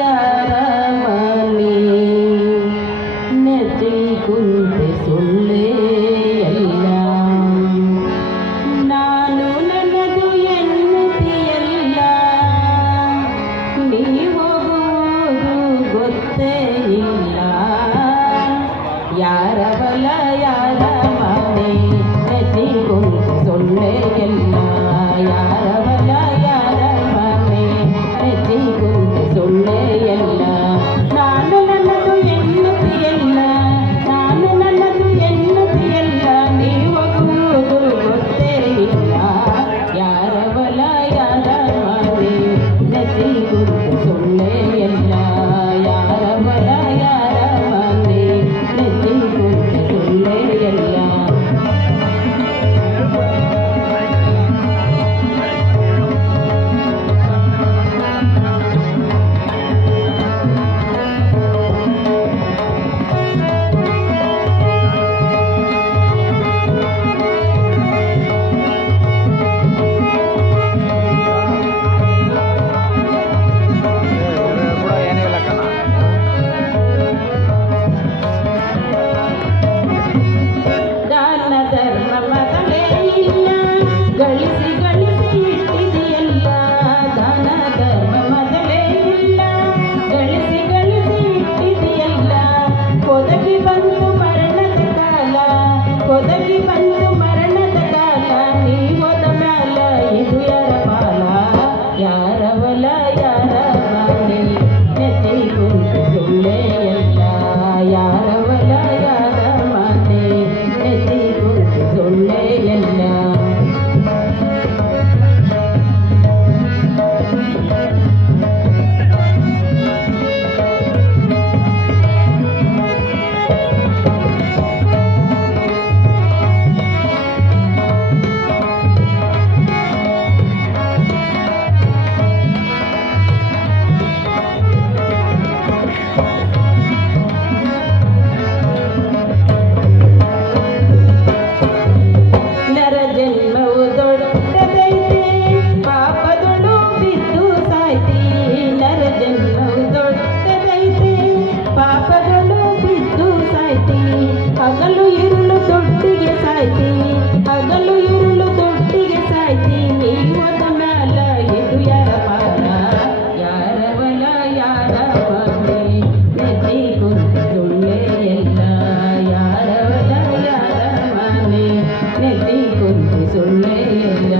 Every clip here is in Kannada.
ಯಾರ ಮನೆ ನೆಚ್ಚಿ ಕುಂತೆ ಸುಳ್ಳೆ ಎಲ್ಲ ನಾನು ನನ್ನದು ಎನ್ನುತ್ತೀಯಲ್ಲ ನೀ ಹೋಗುವುದು ಗೊತ್ತೇ ಇಲ್ಲ ಯಾರ ಬಲ ಯಾರ ಮನೆ ನೆಚ್ಚಿ ಕುಂತೆ ಸುಳ್ಳೆ ಎಲ್ಲ ಯಾರ ಬಲ ಯಾರ ಮನೆ ನೆಚ್ಚಿ ಕುಂತೆ ಸುಳ್ಳೆ ಎಲ್ಲ ನಾನು ನನ್ನದು ಎನ್ನುತ್ತೀಯಲ್ಲ ನಾನು ನನ್ನದು ಎನ್ನುತ್ತೀಯಲ್ಲ ನೀ ಹೋಗುವುದು ಗೊತ್ತೇ ಇಲ್ಲ ಯಾರ ಬಲ ಯಾರ ಮನೆ ನೆಚ್ಚಿ ಕುಂತೆ ಸುಳ್ಳೆ ಎಲ್ಲ ಯಾರ ಬಲ ಯಾರ ಮನೆ ನೆಚ್ಚಿ ಕುಂತೆ ಸುಳ್ಳೆ ಎಲ್ಲ ದಾನ ಧರ್ಮ ಮಗಳೇ ಇಲ್ಲ ಗಳಿಸಿ ಗಳಿಸಿ ಇಟ್ಟಿದೆಯಲ್ಲ ದಾನ ಧರ್ಮ ಮಗಳೇ ಇಲ್ಲ ಗಳಿಸಿ ಗಳಿಸಿ ಇಟ್ಟಿದೆಯಲ್ಲ ಕೊದಗಿ ಬಂತು ಮರಣದ ಕಾಲ ಕೊದಗಿ ಬಂತು ಮರಣದ ಕಾಲ ನೀ ಹೋದ ಮ್ಯಾಲ ಇದು ಯಾರ ಪಾಲ ಯಾರ ಬಲ ಯಾರ ಮನೆ ನೆಚ್ಚಿ ಕುಂತು ಸುಳ್ಳೆ ಎಲ್ಲ ಯಾರ ಬಲ ಯಾರ ಮನೆ ನೆಚ್ಚಿ ಕುಂತು ಸುಳ್ಳೆ ಎಲ್ಲ ನರ ಜನ್ಮವು ದೊಡ್ಡದೈತೆ ಪಾಪದೊಳು ಬಿದ್ದು ಸಾಯ್ತಿ ನರ ಜನ್ಮವು ದೊಡ್ಡದೈತೆ ಪಾಪದೊಳು ಬಿದ್ದು ಸಾಯ್ತಿ ಹಗಲು ഇരുಳು ದೊಡ್ಡಿಗೆ ಸಾಯ್ತಿ ಹಗಲು ഇരുಳು ದೊಡ್ಡಿಗೆ ಸಾಯ್ತಿ ನೀ ಹೋದ ಮ್ಯಾಲ ಇದು ಯಾರ ಪಾಲ ಯಾರ ಬಲ ಯಾರ ಮನೆ ನೆಚ್ಚಿ ಕುಂತು ಸುಳ್ಳೆ ಎಲ್ಲ ಯಾರ ಬಲ ಯಾರ ಮನೆ ನೆಚ್ಚಿ ಕುಂತು ಸುಳ್ಳೆ ಎಲ್ಲ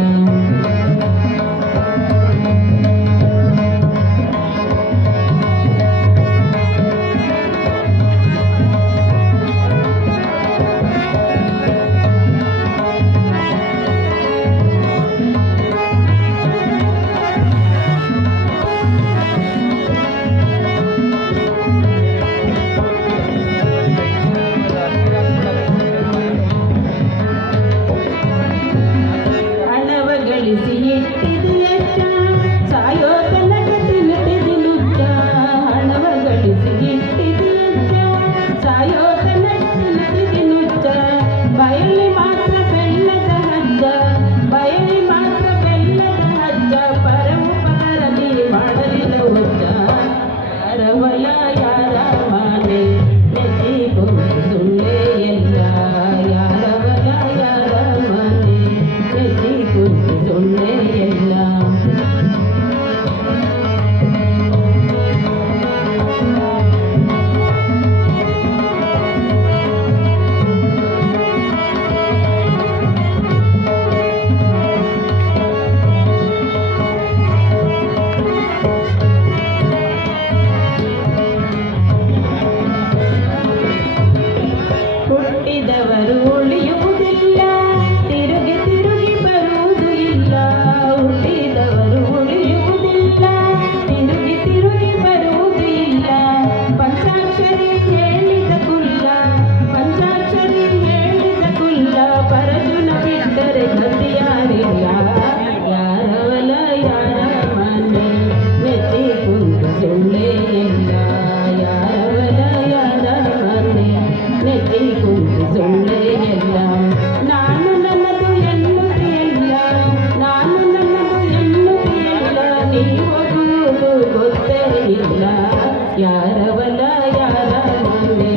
ಯಾರವಲ ಯಾರ ಮನೆ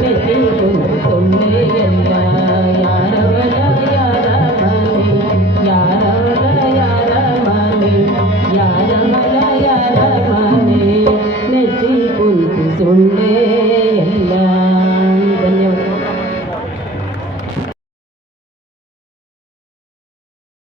ನೆತ್ತಿ ಕುಂತು ಸೊಳ್ಳೆಯಲ್ಲ ಯಾರವಲ ಯಾರ ಮನೆ ಯಾರವಲ ಯಾರ ಮನೆ ಯಾರವಲ ಯಾರ ಮನೆ ನೆತ್ತಿ ಕುಂತು ಸೊಳ್ಳೆ